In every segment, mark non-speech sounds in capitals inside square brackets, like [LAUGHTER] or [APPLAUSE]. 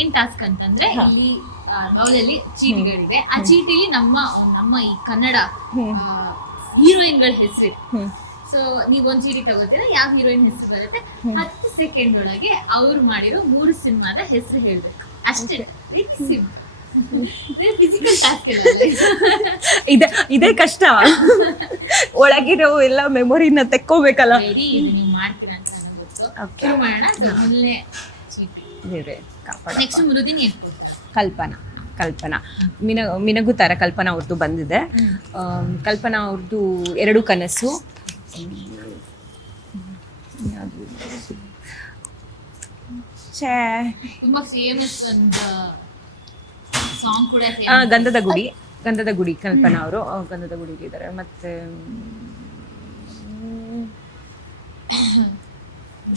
ಏನ್ ಟಾಸ್ಕ್ ಅಂತಂದ್ರೆ ಇಲ್ಲಿ ನಾವಲಲ್ಲಿ ಚೀಟಿಗಳಿವೆ. ಆ ಚೀಟಿಲಿ ನಮ್ಮ ನಮ್ಮ ಈ ಕನ್ನಡ ಹೀರೋಯಿನ್ಗಳ ಹೆಸರು. ಸೊ ನೀವ್ ಒಂದ್ ಚೀಟಿ ತಗೋತೀರಾ ಯಾವ ಹೀರೋಯಿನ್ ಹೆಸರು ಬರುತ್ತೆ? ಹತ್ತು ಸೆಕೆಂಡ್ ಒಳಗೆ ಅವ್ರು ಮಾಡಿರೋ ಮೂರು ಸಿನಿಮಾದ ಹೆಸರು ಹೇಳ್ಬೇಕು. ಅಷ್ಟೇ. Physical task. [LAUGHS] ಇದೆ ಇದೇ ಕಷ್ಟ. ಒಳಗಿರೋ ಎಲ್ಲ ಮೆಮೊರಿನ ತೆಕ್ಕೋಬೇಕಲ್ಲ. ವೆರಿ ಇದು ನೀವು ಮಾಡ್ತೀರಾ ಅಂತ ನನಗೆ ಗೊತ್ತು. ಶುರು ಮಾಡೋಣ. ಮೊದಲನೇ ಚೀಟಿ. ದೇವ್ರೆ ಕಾಪಾಡ ನೆಕ್ಸ್ಟ್ ಮೃದಿನಿ ಕಲ್ಪನಾ ಕಲ್ಪನಾ. ಮಿನ ಮಿನಗು ಥರ ಕಲ್ಪನಾ ಅವ್ರದ್ದು ಬಂದಿದೆ. ಕಲ್ಪನಾ ಅವ್ರದ್ದು ಎರಡು ಕನಸು. ತುಂಬಾ ಫೇಮಸ್ ಸಾಂಗ್ ಕೂಡ ಆ, ಗಂಧದ ಗುಡಿ ಗಂಧದ ಗುಡಿ ಕಲ್ಪನಾ ಅವರು. ಗಂಧದ ಗುಡಿಲಿ ಇದ್ದಾರೆ ಮತ್ತೆ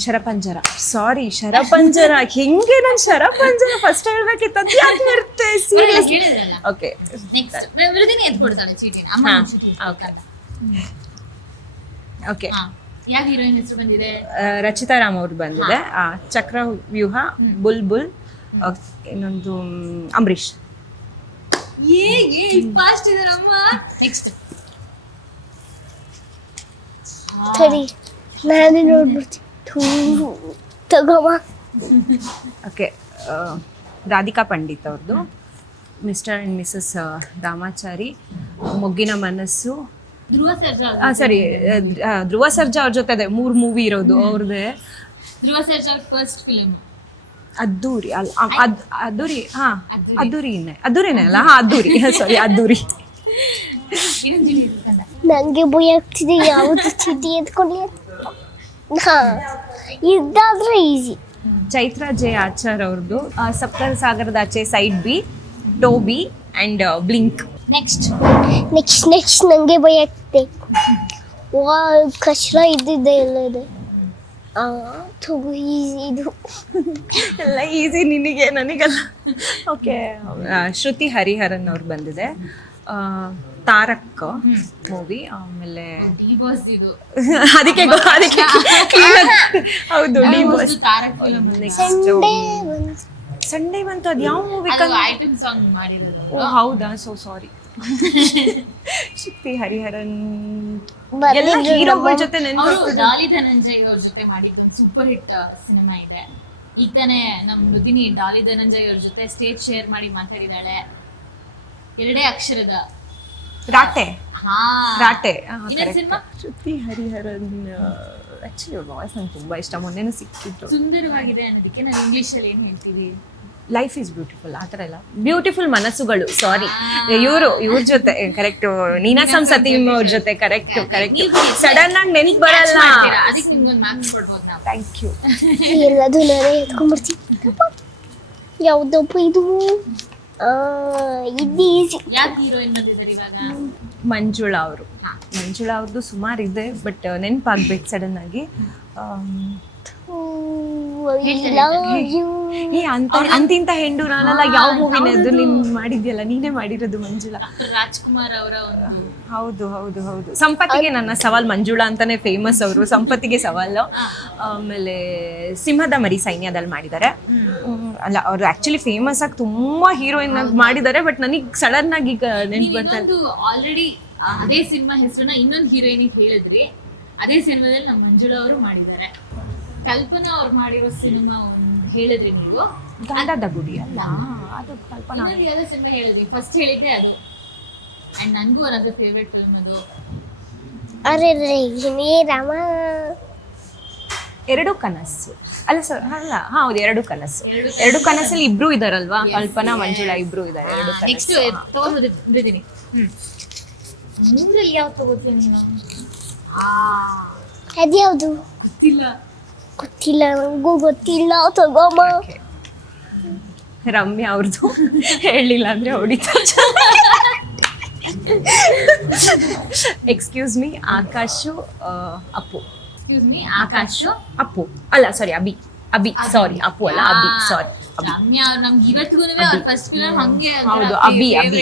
ಶರಪಂಜರ. ಸಾರಿ ಶರಪಂಜರ. [LAUGHS] ಹೆಂಗೆ ನಾನು ಶರಪಂಜರ ಫಸ್ಟ್ ಹೇಳ್ಬೇಕಿತ್ತು ಅದು ಯಾಕೆ ನಿರ್ತೆ ಪರವಾಗಿಲ್ಲ, ಸೀರಿಯಸ್ ಹೇಳಿದ್ರಲ್ಲ. ಓಕೆ ನೆಕ್ಸ್ಟ್ ಮೃದಿನಿ ಎತ್ಕೊಡ್ತಾಳೆ ಚೀಟಿನ. ಅಮ್ಮ ಹಾ, ಒಂದ್ ಚೀಟಿ ಓಕೆ ಹಾ ಯಾವ ಹೀರೋಯಿನ್ ಹೆಸರು ಬಂದಿದೆ? ರಚಿತಾ ರಾಮ್ ಅವ್ರು ಬಂದಿದೆ. ಚಕ್ರ ವ್ಯೂಹ ಬುಲ್ ಬುಲ್ ಇನ್ನೊಂದು ಅಂಬರೀಷ್. ಏ ಏ ಫಾಸ್ಟ್ ಇದಾರಮ್ಮ ನೆಕ್ಸ್ಟ್ ಸರಿ ನಾನೇ ನೋಡ್ಬಿಡ್ತೀನಿ. ತಗೋಮ. ಓಕೆ ರಾಧಿಕಾ ಪಂಡಿತ್ ಅವ್ರದ್ದು ಮಿಸ್ಟರ್ ಆ್ಯಂಡ್ ಮಿಸಸ್ ರಾಮಾಚಾರಿ ಮೊಗ್ಗಿನ ಮನಸ್ಸು. ಧ್ರುವ ಸರ್ಜಾ ಸರಿ ಧ್ರುವ ಸರ್ಜಾ ಅವ್ರ ಜೊತೆ ಅದೇ ಮೂರು ಮೂವಿ ಇರೋದು ಅವ್ರದ್ದೇ ಧ್ರುವ ಸರ್ಜಾ ಫಸ್ಟ್ ಫಿಲಮ್ ಅದ್ದೂರಿ ಅಲ್ಲ ಅದ್ ಅದ್ದೂರಿ ಹಾ ಅದ್ದೂರಿ. ಅದ್ದೂರಿನೇ ಅದ್ದೂರಿನೇ ಅಲ್ಲ ಹಾ ಅದ್ದೂರಿ [LAUGHS] ಸಾರಿ ಅದ್ದೂರಿ. [LAUGHS] ನಂಗೆ ಭಯ ಆಗ್ತಿದೆ ಯಾವುದು ಚೀಟಿ ಎತ್ಕೊಳ್ಳಿ ಹಾ. ಇದಾದ್ರೆ ಈಸಿ ಚೈತ್ರ ಜಯ ಆಚಾರ್ ಅವ್ರದ್ದು ಆ, ಸಪ್ತ ಸಾಗರದ ಆಚೆ side B Toby and blink. Next next next ನನಗೆ ಭಯ ಆಗ್ತದೆ ವಾ ಕಷ್ಟ ಇದ್ದಿದ್ದೆ ಎಲ್ಲದೆ. ಆ ತುಂಬ ಈಸಿ ಇದು. ಎಲ್ಲ ಈಸಿ ನಿನಗೆ ನನಗಲ್ಲ. ಓಕೆ ಶ್ರುತಿ ಹರಿಹರನ್ ಅವ್ರು ಬಂದಿದೆ. ಆ, ತಾರಕ್ ಮೂವಿ ಆಮೇಲೆ ಡಿ ಇದು. [LAUGHS] ಅದಕ್ಕೆ ಗೊ- ಅದಕ್ಕೆ [LAUGHS] ಹೌದು ಸಂಡೇ ಬಂತು ಅದು ಯಾವ ಮೂವಿ ಐಟಮ್ ಸಾಂಗ್ ಮಾಡಿರೋದು. ಓ ಹೌದಾ? So sorry Shakti Hariharan. ಎಲ್ಲ ಹೀರೋಗಳ ಜೊತೆ ನೆನಪು ಡಾಲಿ ಧನಂಜಯ್ ಅವ್ರ ಜೊತೆ ಮಾಡಿದ್ದು ಒಂದು ಸೂಪರ್ ಹಿಟ್ ಸಿನಿಮಾ ಇದೆ. ಈಗ ತಾನೇ ನಮ್ಮ ಡಾಲಿ ಧನಂಜಯ್ ಅವ್ರ ಜೊತೆ ಸ್ಟೇಜ್ ಶೇರ್ ಮಾಡಿ ಮಾತಾಡಿದಾಳೆ ಎರಡೇ ಅಕ್ಷರದ ರಾಟೆ. ಹಾ. ರಾಟೆ. ಶ್ರುತಿ ಹರಿಹರನ್ ಆಕ್ಚುಲಿ ಅವ್ರ ವಾಯ್ಸ್ ನಂಗೆ ತುಂಬಾ ಇಷ್ಟ. ಮೊನ್ನೆನೂ ಸಿಕ್ಕಿದ್ರು ಸುಂದರವಾಗಿದೆ ಅನ್ನೋದಕ್ಕೆ ನಾನು ಇಂಗ್ಲಿಷ್ ಅಲ್ಲಿ ಏನ್ ಹೇಳ್ತೀವಿ ಲೈಫ್ ಇಸ್ ಬ್ಯೂಟಿಫುಲ್ ಆ ಥರ ಎಲ್ಲ ಬ್ಯೂಟಿಫುಲ್ ಮನಸ್ಸುಗಳು ಸಾರಿ ಇವರು ಇವ್ರ ಜೊತೆ ಕರೆಕ್ಟ್ ನೀನಾಸಂ ಸತೀಮ್ ಅವ್ರ ಜೊತೆ ಕರೆಕ್ಟ್ ಕರೆಕ್ಟ್ ಸಡನ್ ಆಗಿ ನೆನಪು ಬರಲ್ಲ. ಥ್ಯಾಂಕ್ ಯು ಎಲ್ಲದೂ ನಾನೇ ಎತ್ಕೊಂಡ್ಬರ್ತೀನಿ ಯಾವುದಪ್ಪ ಇದು? ಇದು ಈಸಿ ಯಾಕೆ ಹೀರೋಯಿನ್ ಬಂದಿದ್ದಾರೆ ಇವಾಗ? ಮಂಜುಳಾ ಅವರು. ಹಾ. ಮಂಜುಳಾ ಅವ್ರದ್ದು ಸುಮಾರು ಇದೆ ಬಟ್ ನೆನಪಾಗ್ಬೇಕು ಸಡನ್ ಆಗಿ. ಆಮ್, ಏ ಅಂತ ಅಂತಿಂತ ಹೆಂಡು ನಾನಲ್ಲ ಯಾವ ಮೂವಿನ ಅದು ನೀನ್ ಮಾಡಿದ್ಯಲ್ಲ ನೀನೇ ಮಾಡಿರೋದು ಮಂಜುಳಾ. ರಾಜ್ಕುಮಾರ್ ಅವರ ಒಂದು ಹೌದು ಹೌದು ಹೌದು. ಸಂಪತ್ತಿಗೆ ನನ್ನ ಸವಾಲ್ ಮಂಜುಳಾ ಅಂತಾನೆ ಫೇಮಸ್ ಅವರು. ಸಂಪತ್ತಿಗೆ ಸವಾಲು. ಆಮೇಲೆ ಸಿಂಹದ ಮರಿ ಸೈನ್ಯದಲ್ಲಿ ಮಾಡಿದ್ದಾರೆ. ಅಲ್ಲ ಅವರು ಆಕ್ಚುಲಿ ಫೇಮಸ್ ಆಗಿ ತುಂಬಾ ಹೀರೋಯಿನ್ ಆಗಿ ಮಾಡಿದ್ದಾರೆ ಬಟ್ ನನಗೆ ಸಡನ್ ಆಗಿ ಈಗ ನೆನಪು ಆಲ್ರೆಡಿ ಅದೇ ಸಿನಿಮಾ ಹೆಸರನ್ನ ಇನ್ನೊಂದು ಹೀರೋಯಿನಿಗೆ ಹೇಳಿದ್ರಿ. ಅದೇ ಸಿನಿಮಾದಲ್ಲಿ ನಮ್ಮ ಮಂಜುಳಾ ಅವರು ಮಾಡಿದ್ದಾರೆ. ಕಲ್ಪನಾ ಅವ್ರು ಮಾಡಿರೋ ಸಿನಿಮಾ ಒಂದು ಹೇಳಿದ್ರಿ ನೀವು? ಗಂಧದ ಗುಡಿ ಅಲ್ಲ. ಅದು ಕಲ್ಪನಾ. ಇನ್ನೊಂದು ಯಾವ್ದೋ ಸಿನಿಮಾ ಹೇಳಿದ್ರಿ? ಫಸ್ಟ್ ಹೇಳಿದ್ದೆ ಅದು. ಅಂಡ್ ನನಗೂ ಅನ್ನೋದು ಫೇವ್ರೆಟ್ ಫಿಲ್ಮ್ ಅದು. ಅರೆ ರೇ ಏನೇ ರಾಮ. ಎರಡು ಕನಸು. ಅಲ್ಲ ಸರ್ ಅಲ್ಲ ಹಾ, ಹೌದು ಎರಡು ಕನಸು. ಎರಡು ಎರಡು ಕನಸಲ್ಲಿ ಇಬ್ರು ಇದಾರಲ್ವಾ? ಕಲ್ಪನಾ ಮಂಜುಳಾ ಇಬ್ರು ಇದ್ದಾರೆ ಎರಡು ನೆಕ್ಸ್ಟ್ ತಗೊಂಡಿದ್ದೀನಿ ಮೂರಲ್ಲಿ ಯಾವ್ದು ತಗೋತೀನಿ ನೀನು? ಆ ಅದ್ಯಾವುದು? ಗೊತ್ತಿಲ್ಲ. ಗೊತ್ತಿಲ್ಲ ನನಗೂ ಗೊತ್ತಿಲ್ಲ ತಗೋಮ. ರಮ್ಯ ಅವ್ರದ್ದು ಹೇಳಿಲ್ಲ ಅಂದ್ರೆ ಹೊಡಿತ excuse me Akash Appu. Excuse me Akash? Appu. ಅಲ್ಲ ಸಾರಿ ಅಭಿ. ಅಭಿ ಸಾರಿ ಅಪ್ಪು ಅಲ್ಲ ಅಭಿ ಸಾರಿ ರಮ್ಯಾ ಅವ್ರು ನಮ್ಗೆ ಇವತ್ತಿಗೂ ಅವ್ರ ಫಸ್ಟ್ ಫಿಲಮ್ ಹಂಗೆ ಹೌದು ಅಭಿ ಅಭಿ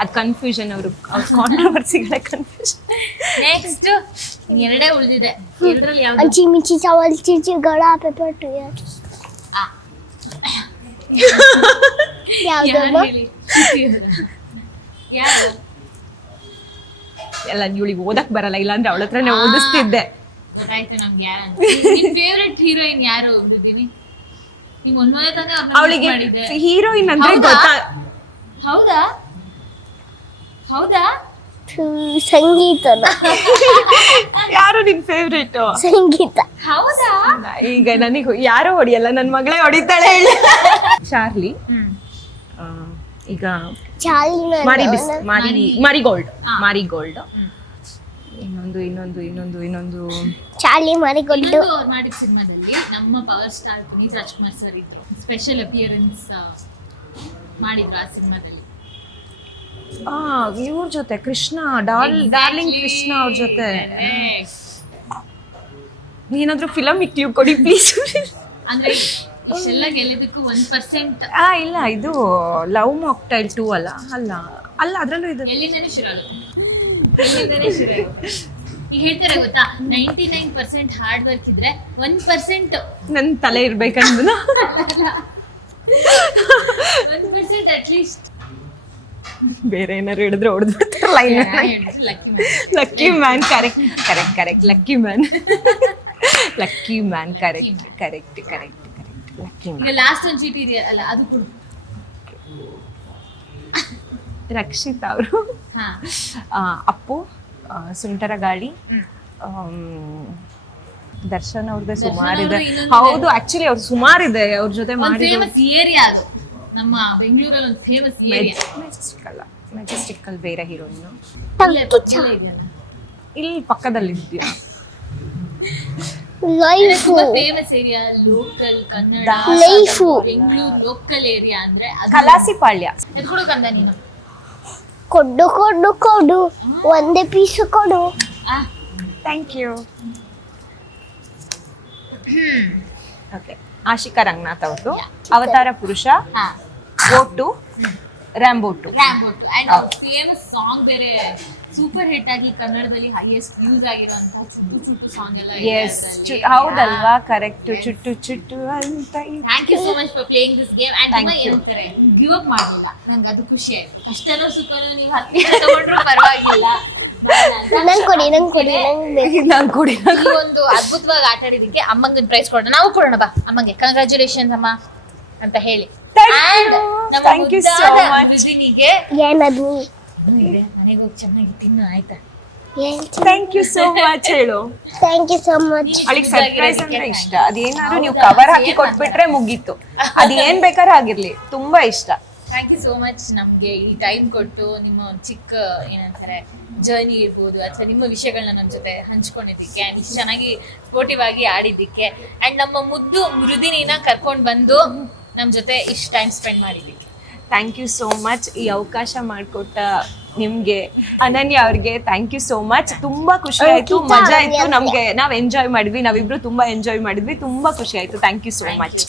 ಅದು ಕನ್ಫ್ಯೂಷನ್ ಅವರು. ಕಾಂಟ್ರವರ್ಸಿಗಳ ಕನ್ಫ್ಯೂಷನ್ ನೆಕ್ಸ್ಟ್ ಎರಡೇ ಉಳಿದಿದೆ. ಎರಡರಲ್ಲಿ ಯಾವ್ದು? ಅಂಚಿ ಮಿಂಚಿ ಚಾವಲ್ ಚಿಚಿ ಗಡ ಪೇಪರ್ ಟು ಆ. ಯಾರು ಯಾವ್ದಮ್ಮ ಅವರ. ಯಾರು? ಎಲ್ಲ ಇವಳಿಗೆ ಓದಕ್ ಬರಲ್ಲ ಇಲ್ಲಾಂದ್ರೆ ಅವಳ ಹತ್ರನೇ ಓದಿಸ್ತಿದ್ದೆ. ಗೊತ್ತಾಯ್ತು ನಮ್ಗೆ ಯಾರು ಫೇವ್ರೆಟ್ ಹೀರೋಯಿನ್ ಯಾರು ಮೃದಿನಿ ಅವಳಿಗೆ ಹೀರೋಯಿನ್ ಅಂದ್ರೆ ಹೌದಾ? ಗೊತ್ತಾ? ಹೌದಾ? ಹೌದಾ? ಥು, ಸಂಗೀತನ [LAUGHS] ಯಾರು ನಿನ್ ಫೇವ್ರೇಟ್ ಸಂಗೀತ. ಹೌದಾ? ಈಗ ನನಗೆ ಯಾರು ಹೊಡಿಯಲ್ಲ ನನ್ನ ಮಗಳೇ ಹೊಡಿತಾಳೆ ಹೇಳಿ. ಚಾರ್ಲಿ. ಈಗ ಚಾರ್ಲಿ ಮಾರಿ ಬಿಸ್ ಮಾರಿ ಮಾರಿಗೋಲ್ಡ್. ಮಾರಿಗೋಲ್ಡ್. ಇನ್ನೊಂದು ಇನ್ನೊಂದು ಇನ್ನೊಂದು ಇನ್ನೊಂದು. ಚಾಲಿ ಮಾಡಿಕೊಂಡು ಇನ್ನೊಂದು ಅವ್ರು ಮಾಡಿದ ಸಿನಿಮಾದಲ್ಲಿ ನಮ್ಮ power star Puneeth Rajkumar sir ಇದ್ರು. ಸ್ಪೆಷಲ್ ಅಪಿಯರೆನ್ಸ್ ಮಾಡಿದ್ರು ಆ ಸಿನಿಮಾದಲ್ಲಿ. ಆ ಇವ್ರ ಜೊತೆ ಕೃಷ್ಣ ಡಾರ್ ಡಾರ್ಲಿಂಗ್ ಕೃಷ್ಣ ಅವ್ರ ಜೊತೆ. ಏನಾದ್ರೂ ಫಿಲಮ್ ಇಕ್ಕಿ ಕೊಡಿ ಪ್ಲೀಸ್ ಅಂದ್ರೆ ಇಷ್ಟೆಲ್ಲ ಗೆಲ್ಲಿದ್ದಕ್ಕೂ ಒಂದ್ ಪರ್ಸೆಂಟ್ ಆ ಇಲ್ಲ ಇದು ಲವ್ ಮಾಕ್ಟೈಲ್ ಟೂ ಅಲ್ಲ ಅಲ್ಲ ಅಲ್ಲ ಅದ್ರಲ್ಲೂ ಇದು. ಎಲ್ಲಿಂದನೇ ಶುರು ಶುರು ಆಗುತ್ತೆ ಈಗ ಹೇಳ್ತಾರೆ ಗೊತ್ತಾ ninety nine percent hard work ಇದ್ರೆ ಒನ್ ಪರ್ಸೆಂಟ್ ನನ್ನ ತಲೆ ಇರ್ಬೇಕಂದ್ರೆ ಒನ್ ಪರ್ಸೆಂಟ್ ಅಟ್ಲೀಸ್ಟ್ ಬೇರೆ ಏನಾರು ಹಿಡಿದ್ರೆ ಹೊಡೆದು ಬಿಡ್ತಾರೆ line lucky lucky man correct correct correct lucky man lucky man correct correct correct correct lucky man last ಒಂದು ಚೀಟಿ ಇದೆಯಲ್ಲ ಅಲ್ಲ ಅದು ಕೊಡು. ರಕ್ಷಿತ್ ಅವರು ಹಾ ಅಪ್ಪು ಸುಂಟರ ಗಾಳಿ. ದರ್ಶನ್ ಅವ್ರದ್ದು ಸುಮಾರಿದೆ. ಹೌದು ಆಕ್ಚುಲಿ ಅವ್ರು ಸುಮಾರಿದೆ ಅವ್ರ ಜೊತೆ ಫೇಮಸ್ ಏರಿಯಾ ಅದು. ನಮ್ಮ ಬೆಂಗಳೂರಲ್ಲಿ ಒಂದು ಫೇಮಸ್ ಏರಿಯಾ. ಮೆಜೆಸ್ಟಿಕ್ ಅಲ್ಲ. ಮೆಜೆಸ್ಟಿಕ್ ಅಲ್ಲಿ ಬೇರೆ ಹೀರೋಯಿನ್ ಇಲ್ಲೇ ಪಕ್ಕದಲ್ಲಿ ಇದೆಯಾ? Famous area local Kannada life Bengaluru local area ಅಂದ್ರೆ ಅದು ಕಲಾಸಿ ಪಾಳ್ಯ. ಎತ್ಕೊಡು ಕಂದ ನೀನು. ಕೊಡು ಕೊಡು ಕೊಡು. ಒಂದೇ ಪೀಸ್ ಕೊಡು. ಆ thank you okay Ashika Ranganath ಅವರು ಅವತಾರ ಪುರುಷ. ಹಾ. Vote. Rambo two Rambo two and famous song ಬೇರೆ ಸೂಪರ್ ಹಿಟ್ ಆಗಿ ಕನ್ನಡದಲ್ಲಿ ಹೈಯೆಸ್ಟ್ ವ್ಯೂಸ್ ಆಗಿರೋಂಥ ಚುಟ್ಟು ಚುಟ್ಟು ಸಾಂಗ್ ಎಲ್ಲ ಎಸ್ ಹೌದಲ್ವಾ? ಕರೆಕ್ಟ್ ಚುಟ್ಟು ಚುಟ್ಟು ಅಂತ thank you so much for playing this game and Thank ತುಂಬಾ you. ಏನಂತಾರೆ ಗಿವ್ ಅಪ್ ಮಾಡಲಿಲ್ಲ ನಂಗೆ ಅದು ಖುಷಿ ಆಯ್ತು. ಅಷ್ಟೆಲ್ಲ ಸೂಪರ್ ನೀವು ಹತ್ತು ತಗೊಂಡ್ರು ಪರವಾಗಿಲ್ಲ. [LAUGHS] ನಂಗೆ ಕೊಡಿ ನಂಗೆ ಕೊಡಿ ನಂಗೆ ಬೇಕು. [LAUGHS] ನಾನು ಕೊಡಿ ಈ ಒಂದು ಅದ್ಭುತವಾಗಿ ಆಟ ಆಡಿದಕ್ಕೆ ಅಮ್ಮಂಗೆ ಪ್ರೈಸ್ ಕೊಡೋಣ. ನಾವು ಕೊಡೋಣ ಬಾ. ಅಮ್ಮಂಗೆ ಕಂಗ್ರ್ಯಾಚುಲೇಷನ್ಸ್ ಅಮ್ಮ. ಅಂತ ಹೇಳಿ. Thank you you. ನಮ್ಮ Thank you so ಮುದ್ದಾದ much. ಮೃದಿನಿಗೆ ಏನದು? ಇದೆ ಮನೆಗೆ ಹೋಗಿ ಚೆನ್ನಾಗಿ ತಿನ್ನು ಆಯ್ತಾ? ಥ್ಯಾಂಕ್ ಯು ಸೋ ಮಚ್ ಹೇಳು. ಥ್ಯಾಂಕ್ ಯು ಸೋ ಮಚ್ ಅವಳಿಗೆ ಸರ್ಪ್ರೈಸ್ ಅಂದ್ರೆ ಇಷ್ಟ. ಅದೇನಾದ್ರು ನೀವು ಕವರ್ ಹಾಕಿ ಕೊಟ್ಬಿಟ್ರೆ ಮುಗೀತು. ಅದ್ ಏನ್ ಬೇಕಾದ್ರೂ ಆಗಿರ್ಲಿ. ತುಂಬಾ ಇಷ್ಟ. ಥ್ಯಾಂಕ್ ಯು ಸೋ ಮಚ್ ನಮಗೆ ಈ ಟೈಮ್ ಕೊಟ್ಟು ನಿಮ್ಮ ಒಂದು ಚಿಕ್ಕ ಏನಂತಾರೆ ಜರ್ನಿ ಇರ್ಬೋದು ಅಥವಾ ನಿಮ್ಮ ವಿಷಯಗಳನ್ನ ನಮ್ಮ ಜೊತೆ ಹಂಚ್ಕೊಂಡಿದ್ದಕ್ಕೆ ಆ್ಯಂಡ್ ಇಷ್ಟು ಚೆನ್ನಾಗಿ ಸ್ಪೋರ್ಟಿವ್ ಆಗಿ ಆಡಿದ್ದಕ್ಕೆ. ಅಂಡ್ ನಮ್ಮ ಮುದ್ದು ಮೃದಿನಿನ ಕರ್ಕೊಂಡು ಬಂದು ನಮ್ಮ ಜೊತೆ ಇಷ್ಟು ಟೈಮ್ ಸ್ಪೆಂಡ್ ಮಾಡಿದ್ದಕ್ಕೆ ಥ್ಯಾಂಕ್ ಯು ಸೋ ಮಚ್ ಈ ಅವಕಾಶ ಮಾಡಿಕೊಟ್ಟ ನಿಮ್ಗೆ ಅನನ್ಯ ಅವ್ರಿಗೆ ಥ್ಯಾಂಕ್ ಯು ಸೋ ಮಚ್ ತುಂಬಾ ಖುಷಿ ಆಯ್ತು ಮಜಾ ಇತ್ತು ನಮಗೆ ನಾವ್ ಎಂಜಾಯ್ ಮಾಡಿದ್ವಿ ನಾವಿಬ್ರು ತುಂಬಾ ಎಂಜಾಯ್ ಮಾಡಿದ್ವಿ. ತುಂಬಾ ಖುಷಿ ಆಯ್ತು. Thank you so much.